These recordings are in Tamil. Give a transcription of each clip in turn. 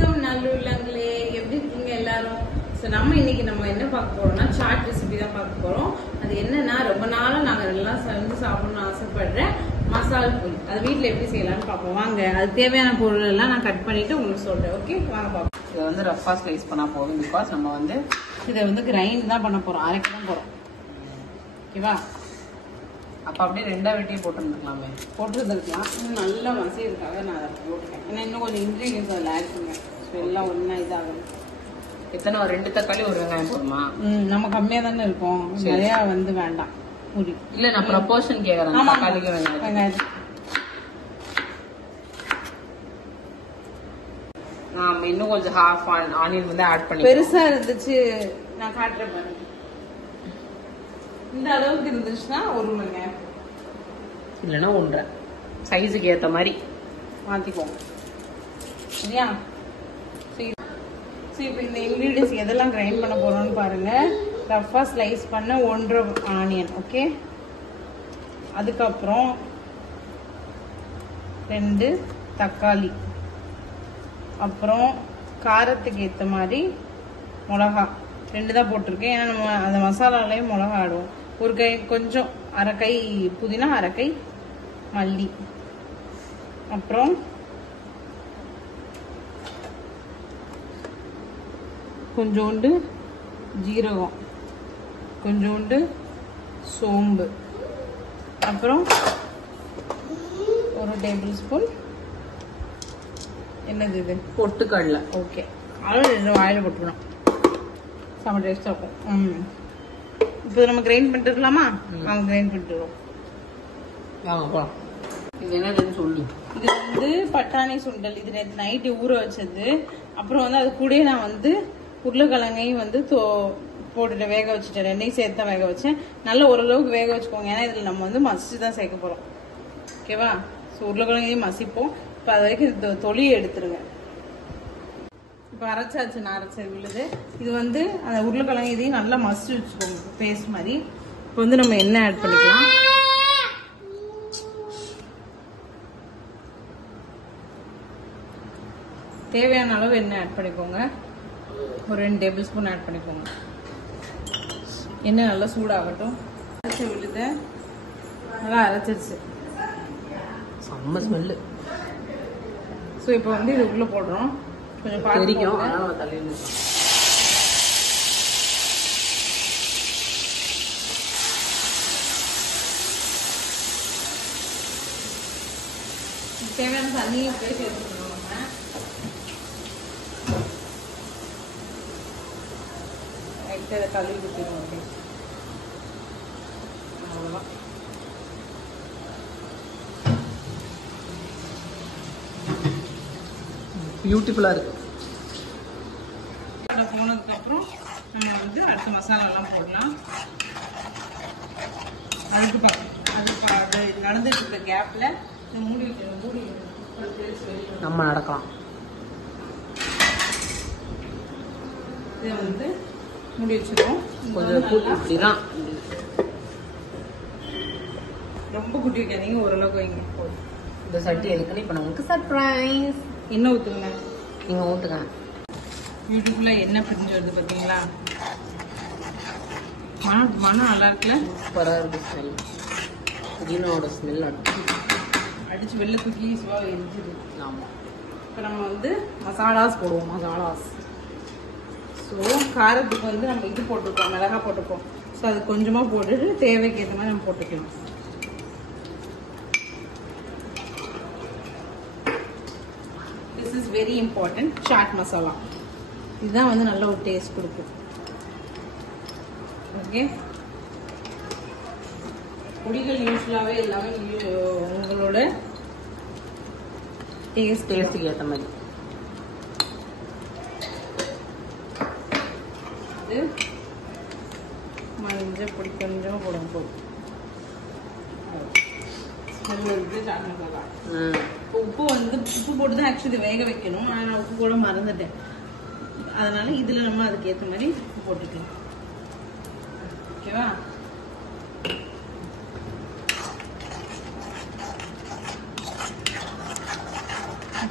வணக்கம் நல்லுள்ளங்களே, எப்படி இருக்கீங்க எல்லாரும்? ஸோ இன்னைக்கு நம்ம என்ன பார்க்க போறோம்னா சாட் ரெசிபி தான் பார்க்க போறோம். அது என்னன்னா ரொம்ப நாளா நாங்க எல்லாம் சேர்ந்து சாப்பிடணும்னு ஆசைப்படுறேன் மசால் பூரி. அது வீட்டில் எப்படி செய்யலாம்னு பார்ப்போம் வாங்க. அது தேவையான பொருள் எல்லாம் நான் கட் பண்ணிட்டு உங்களுக்கு சொல்றேன். ஓகே வாங்க பார்ப்போம். இதை வந்து ரஃபா ஸ்லைஸ் பண்ணா போதும். பிகாஸ் நம்ம வந்து இதை வந்து கிரைண்ட் தான் பண்ண போறோம், அரைக்க தான் போறோம். ஓகேவா? அப்போ அப்படியே ரெண்டா வெட்டியும் போட்டுருந்துக்கலாமே. போட்டுருந்துருக்கலாம். இன்னும் நல்லா மசியதுக்காக நான் அதை போட்டுட்டேன். ஏன்னா இன்னும் கொஞ்சம் இன்க்ரீடியன்ஸ் அதில் ஆட் பண்ணுவேன். ஸோ எல்லாம் ஒன்றா இதாகும். எத்தனை ஒரு 2 தக்காளி ஒரு வெங்காயம் போதுமா? நம்ம கம்மியாக தானே இருக்கோம், நிறையா வந்து வேண்டாம் பூரி. இல்லை நான் ப்ரப்போர்ஷன் கேட்குறேன். தக்காளிக்கு வெங்காயம் இன்னும் கொஞ்சம் ஹாஃப் ஆனியன் வந்து ஆட் பண்ணி. பெருசா இருந்துச்சு நான் காட்டுறேன் பாருங்க. இந்த அளவுக்கு இருந்துச்சுன்னா ஒரு வெங்காயம், இல்லைன்னா 1.5 சைஸுக்கு ஏற்ற மாதிரி மாத்திக்கோங்க. சரியா? இப்போ இந்த இன்கிரீடியன்ஸ் எதெல்லாம் கிரைண்ட் பண்ண போறோம்னு பாருங்க. ரஃபா ஸ்லைஸ் பண்ண 1.5 ஆனியன். ஓகே, அதுக்கப்புறம் 2 தக்காளி, அப்புறம் காரத்துக்கு ஏற்ற மாதிரி மிளகா 2 தான் போட்டிருக்கேன். ஏன்னா நம்ம அந்த மசாலாலேயே மிளகா ஆடுவோம். ஒரு கை கொஞ்சம், அரை கை புதினா, அரை கை மல்லி, அப்புறம் கொஞ்சோண்டு ஜீரகம், கொஞ்சோண்டு சோம்பு, அப்புறம் ஒரு டேபிள் ஸ்பூன் என்னது இது பொட்டுக்கடலை. ஓகே, அளவு 2 வாயில் போட்டுக்கணும். செம்ம டேஸ்டாக இருக்கும். இப்போ நம்ம கிரைண்ட் பண்ணிட்டுருக்கலாமா? நாங்கள் கிரைண்ட் பண்ணிட்டுருவோம். இது என்னதுன்னு சொல்லு. இது வந்து பட்டாணி சுண்டல். இது நேற்று நைட்டு ஊற வச்சது. அப்புறம் வந்து அது கூட நான் வந்து உருளைக்கிழங்கையும் வந்து போட்டுட்டு வேக வச்சுட்டேன். 2ஐயும் சேர்த்து தான் வேக வச்சேன். நல்ல ஓரளவுக்கு வேக வச்சுக்கோங்க, ஏன்னா இதில் நம்ம வந்து மசிச்சு தான் சேர்க்க போகிறோம். ஓகேவா? ஸோ உருளைக்கிழங்கையும் மசிப்போம். இப்போ அது வரைக்கும் தொலியை எடுத்துருங்க. இப்போ அரைச்சாச்சு, நான் அரைச்சது உள்ளது. இது வந்து அந்த உருளைக்கிழங்கு இதையும் நல்லா மசிச்சு வச்சுக்கோங்க, பேஸ்ட் மாதிரி. இப்போ வந்து நம்ம எண்ணெய் ஆட் பண்ணிக்கலாம். தேவையான அளவு எண்ணெய் ஆட் பண்ணிக்கோங்க. ஒரு 2 டேபிள் ஸ்பூன் ஆட் பண்ணிக்கோங்க. எண்ணெய் நல்லா சூடாகட்டும். அரைச்சி விழுத நல்லா அரைச்சிருச்சு, செம்ம ஸ்மெல்லு. ஸோ இப்போ வந்து இது உள்ள போடுறோம். கொஞ்சம் தெரிக்கும். தேவையான தண்ணியும் இப்படியே சேர்த்துக்கணும். நம்ம கழுவி ஊற்றிடுவோம். அப்படி அவ்வளோதான். பியூட்டிஃபுல்லாக இருக்கு. போனதுக்கப்புறம் நம்ம வந்து அடுத்த மசாலாலாம் போடலாம். அதுக்கு அது நடந்துட்டு இருக்க கேப்பில் மூடி நம்ம நடக்கலாம். இதை வந்து மூடி வச்சுருவோம். கொஞ்சம் இப்படிதான், ரொம்ப குட்டி வைக்காதீங்க, ஓரளவுக்கு வைங்க. இந்த சட்டி எதுக்குன்னு இப்போ நமக்கு சர்ப்ரைஸ். எண்ணெய் ஊற்றுங்க. நீங்கள் ஊற்றுங்க. பியூட்டிஃபுல்லாக எண்ணெய் பிரிஞ்சு வருது பார்த்தீங்களா? மனம் நல்லா இருக்குல்ல? சூப்பராக இருக்கு. ஸ்மெல் புதினாவோட ஸ்மெல் அடிச்சு வெளில தூக்கி சுவாக எரிஞ்சிது. ஆமாம். இப்போ நம்ம வந்து மசாலாஸ் போடுவோம். மசாலாஸ் ஸோ காரத்துக்கு வந்து நம்ம இது போட்டுருக்கோம், மிளகா போட்டுருக்கோம். ஸோ அது கொஞ்சமாக போட்டுட்டு தேவைக்கு ஏற்ற மாதிரி நம்ம போட்டுக்கலாம். This is very important. Chaat masala இதுதான் வந்து நல்ல ஒரு டேஸ்ட் கொடுக்கும். ஓகே, பொடிகள் யூஸ்வலாகவே எல்லாமே உங்களோட டேஸ்ட்டுக்கு ஏற்ற மாதிரி. மஞ்சள் பொடி கொஞ்சமாக போடுங்க. போதும். ஸ்மெல் இருக்குது சாட் மசாலா. உப்பு வந்து உப்பு போட்டு தான் ஆக்சுவலி வேக வைக்கணும். ஆனால் நான் உப்பு போட மறந்துட்டேன். அதனால இதில் நம்ம அதுக்கு ஏற்ற மாதிரி உப்பு போட்டுக்கலாம். ஓகேவா?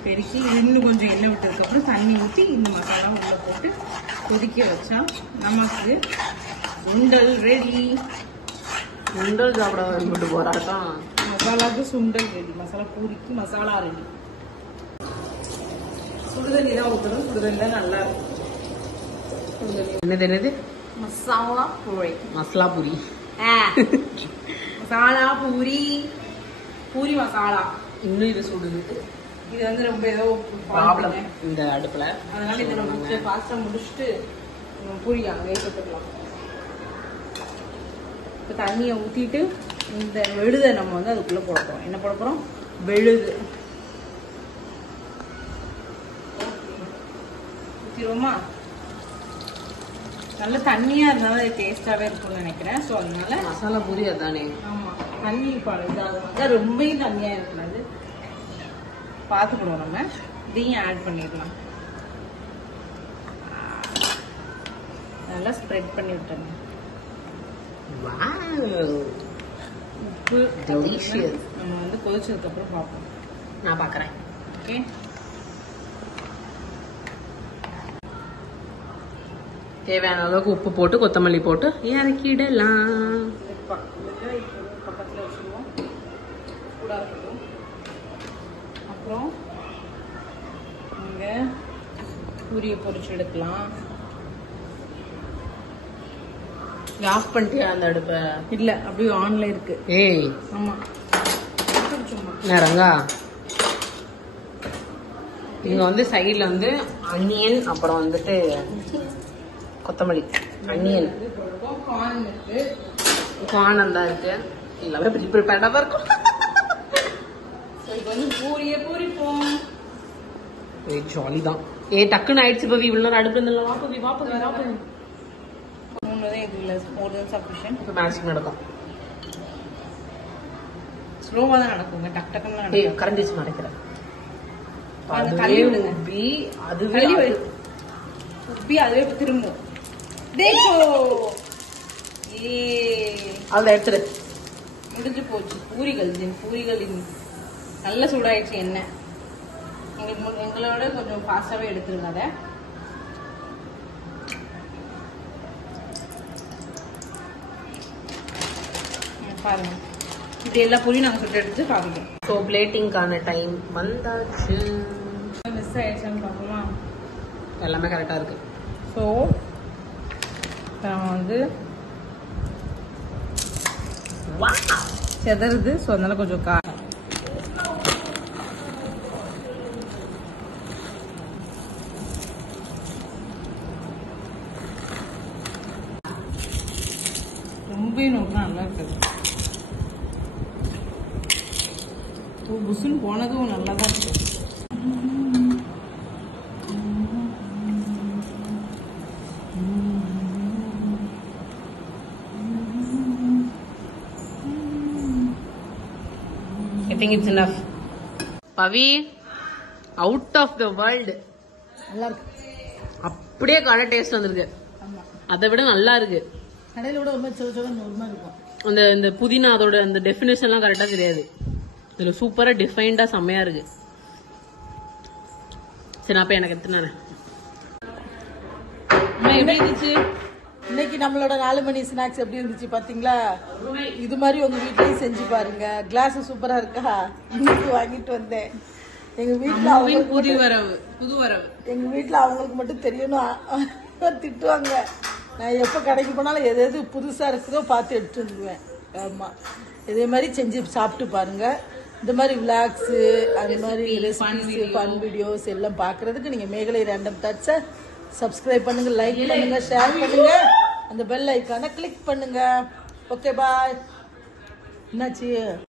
பெருக்கி இன்னும் கொஞ்சம் எண்ணெய் விட்டதுக்கப்புறம் தண்ணி ஊற்றி இந்த மசாலா உள்ள போட்டு கொதிக்க வச்சா நமக்கு சுண்டல் ரெடி. சுண்டல் சாப்பிட விட்டு போறாட்டம். மசாலாவுக்கு சுண்டல் ரெடி, மசாலா பூரிக்கு மசாலா ரெடி. சுடுதண்ணி தான் ஊற்றணும், சுடுதண்ணி தான் நல்லா இருக்கும். என்னது மசாலா பூரி. மசாலா பூரி. மசாலா பூரி, பூரி மசாலா. இன்னும் இது சுடுது. இது வந்து ரொம்ப ஏதோ ப்ராப்ளம் இந்த அடுப்புல. அதனால இதை நம்ம ஃபாஸ்டா முடிச்சுட்டு பூரி அங்கே கொடுத்துக்கலாம். இப்போ தண்ணியை ஊற்றிட்டு இந்த வெழுதை நம்ம வந்து அதுக்குள்ளே போட போகிறோம். என்ன போட போகிறோம்? வெழுது ஊற்றிடுவோமா? நல்ல தண்ணியாக இருந்தாலும் அது டேஸ்டாகவே இருக்கும்னு நினைக்கிறேன். ஸோ அதனால மசாலா பூரி அதானே. ஆமாம், தண்ணி இதாகும். அதான் ரொம்பவும் தண்ணியாக இருக்கக்கூடாது, பார்த்துக்கிடுவோம். நம்ம இதையும் ஆட் பண்ணிடலாம். நல்லா ஸ்ப்ரெட் பண்ணி விட்டுருங்க. உப்பு நம்ம வந்து கொதிச்சதுக்கு அப்புறம் பார்ப்போம். நான் பார்க்குறேன். ஓகே, தேவையான அளவுக்கு உப்பு போட்டு கொத்தமல்லி போட்டு இறக்கிடலாம். பக்கத்தில் வச்சுருவோம், சூடாக இருக்கட்டும். அப்புறம் இங்கே பூரியை பொரிச்சு எடுக்கலாம். ஆஃப் பண்ணிட்டியா அந்த அடுப்பை? இல்லை, அப்படியே ஆன்ல இருக்கு. ஏய் ஆமாம், சும்மா நேரங்கா. இங்க வந்து சைடில் வந்து அனியன், அப்புறம் வந்துட்டு கொத்தமல்லி. அனியன், கார்ன் இருக்கு, கார்ன் எல்லாம் இருக்கு. எல்லாமே ப்ரிப்பேர்டாக தான் இருக்கும். இப்போ வந்து பூரியை பூரிப்போம். ஜாலி தான். டக்குன்னு ஆயிடுச்சு பவி. இவ்வளோ நேரம் அடுப்பு இருந்தல. வாப்பவி வாப்பவி வாப்பவி. 3 தான் இது இல்லை, மோர் தென் சஃபிஷியன்ட். இப்போ மேட்சிங் நடக்கும். ஸ்லோவாக தான் நடக்குங்க, டக் டக்குன்னு நடக்கும். கரண்ட் வச்சு மறைக்கிறேன். தள்ளி விடுங்க. அதுவே உப்பி அதுவே திரும்பும். தேக்கோ, அதில் எடுத்துரு. முடிஞ்சு போச்சு. பூரிகள் நல்ல சூடாயிடுச்சு எண்ணெய். எங்களோட கொஞ்சம் ஃபாஸ்டாகவே எடுத்துருங்க அதை. பாருங்க, இது எல்லா பூரியும் நாங்கள் சுட்டு எடுத்து பார்க்கணும். ஸோ பிளேட்டிங்கான டைம் வந்தாச்சு. மிஸ் ஆயிடுச்சான்னு பார்க்கலாமா? எல்லாமே கரெக்டாக இருக்கு. ஸோ நம்ம வந்து செதறுது. ஸோ அதனால கொஞ்சம் காரம். ரொம்ப நல்லா இருக்குது. புசுன்னு போனதும் நல்லா தான் இருக்கு. I think it's enough. Pavi, out of the world. நல்லா இருக்கு. அப்படியே கடை டேஸ்ட் வந்திருக்கு. அதை விட நல்லா இருக்கு. கடையில விட ரொம்ப சோச்சோன்னு இருக்கும். இந்த புதினா அதோட அந்த டெஃபினேஷன்லாம் கரெக்டாக தெரியாது. இதுல சூப்பரா டிஃபைன்டா செம்மையா இருக்கு. சரி, அப்ப எனக்கு எத்தனை எப்படி இருந்துச்சு இன்னைக்கு நம்மளோட 4 மணி ஸ்நாக்ஸ் எப்படி இருந்துச்சு பாத்தீங்களா? இது மாதிரி உங்க வீட்லயும் செஞ்சு பாருங்க. கிளாஸ் சூப்பரா இருக்கா? இன்னைக்கு வாங்கிட்டு வந்தேன். எங்க வீட்டுல புது வரவு. எங்க வீட்டுல அவங்களுக்கு மட்டும் தெரியணும், திட்டுவாங்க. நான் எப்ப கடைக்கு போனாலும் எது புதுசா இருக்குதோ பார்த்து எடுத்து வந்துடுவேன். ஆமா, இதே மாதிரி செஞ்சு சாப்பிட்டு பாருங்க. இந்த மாதிரி விளாக்ஸ், அந்த மாதிரி ரெசிபிஸ், ஃபன் வீடியோஸ் எல்லாம் பாக்குறதுக்கு நீங்க மேகலை ரேண்டம் தாட்ஸை சப்ஸ்கிரைப் பண்ணுங்க, லைக் பண்ணுங்க, ஷேர் பண்ணுங்க, அந்த பெல் ஐக்கானை கிளிக் பண்ணுங்க. ஓகே, பாய். என்னாச்சு?